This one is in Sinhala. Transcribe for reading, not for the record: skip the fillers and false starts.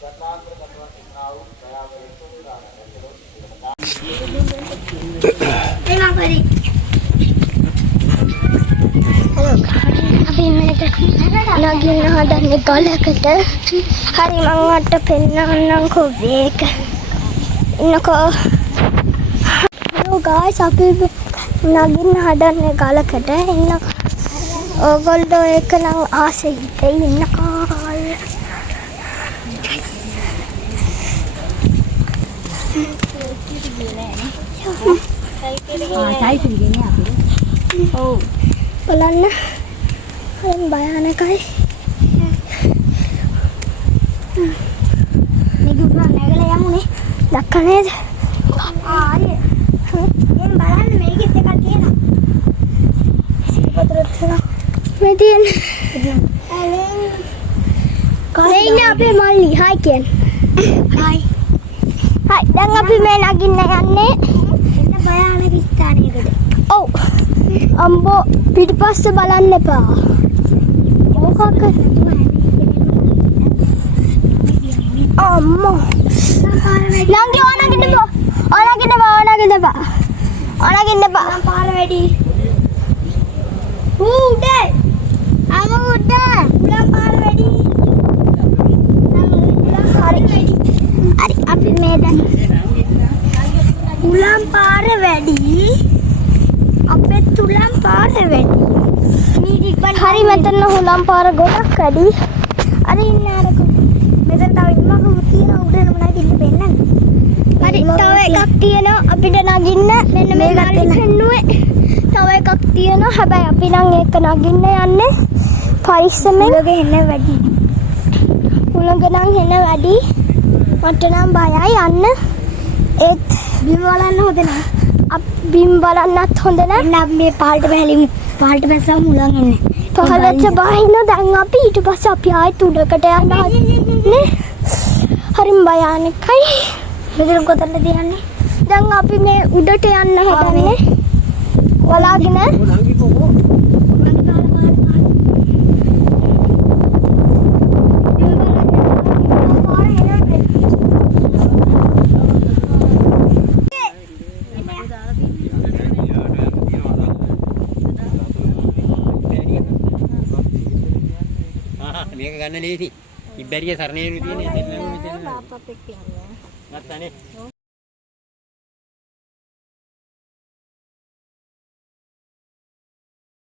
අපි මේක නගින්න හදන්නේ ගලකට. හරි මං අට පෙන්නන්නම්කෝ වේග. ඉන්නකෝ. හලෝ ගායිස් අපි නගින්න හදන්නේ ගලකට. ඉන්නකෝ. ඕගොල්ලෝ එක නම් ආසෙ හිතේ ඉන්නකෝ. සයිකල් ගෙනේ අපිට. ඔව්. බලන්න. හරිම භයානකයි. මේක උනා නැගලා යමුනේ. දැක්ක නේද? ආයේ. එම් බලන්න මේකෙත් එකක් තියෙනවා. සිපතරත් මේ තියෙන්නේ. මේ ඉන්නේ අපේ මල්ලි. හයි කියන්න. හයි. හයි. දැන් අපි මේ නගින්න යන්නේ. එන්න භයානක ස්ථානයකට. ඔව්. අම්බෝ පිටිපස්සේ බලන්න එපා. මොකක්ද? අම්මෝ. නංගි ඕනගින්න බෝ. ඕනගින්න බා. පාර වැඩි. උඩ. උඩ. උඩ පාර වැඩි. හරි අපි මේ දැන් උලම් පාර වැඩි. අපේ තුලම් පාර වැඩි. හරි මෙතන හුලම් පාර ගොඩක් වැඩි. අර ඉන්න අරක. මෙතන තව ඉන්නකෝ තියෙන උඩටම නැගින්න පෙන්නන්න. හරි තව එකක් තියෙනවා අපිට නගින්න. මෙන්න මේ ගල්ලි පෙන්නුවේ. තව එකක් තියෙනවා. හැබැයි අපි නම් ඒක නගින්න යන්නේ පරිස්සමෙන්. උලගේ එන්න වැඩි. උලඟ නම් එන වැඩි. මට නම් බයයි යන්න. ඒත් බිම බලන්න හොඳ නෑ. බිම් බලන්නත් හොඳ නෑ. එන්න අපි මේ පාල්ට බහැලිමු. පාල්ට බැස්සම උලන් එන්නේ. පහළට බහින්න දැන් අපි ඊට පස්සේ අපි ආයෙත් උඩකට යන්න හදන්නේ. හරිම භයානකයි. මෙතන කොතනද යන්නේ? දැන් අපි මේ උඩට යන්න හදන්නේ. බලාගෙන මේක ගන්න ලේසි. ඉබ්බැරිය සරණේරු තියෙන එතන මෙතන. පාපත් එක්ක යනවා. නැත්නම්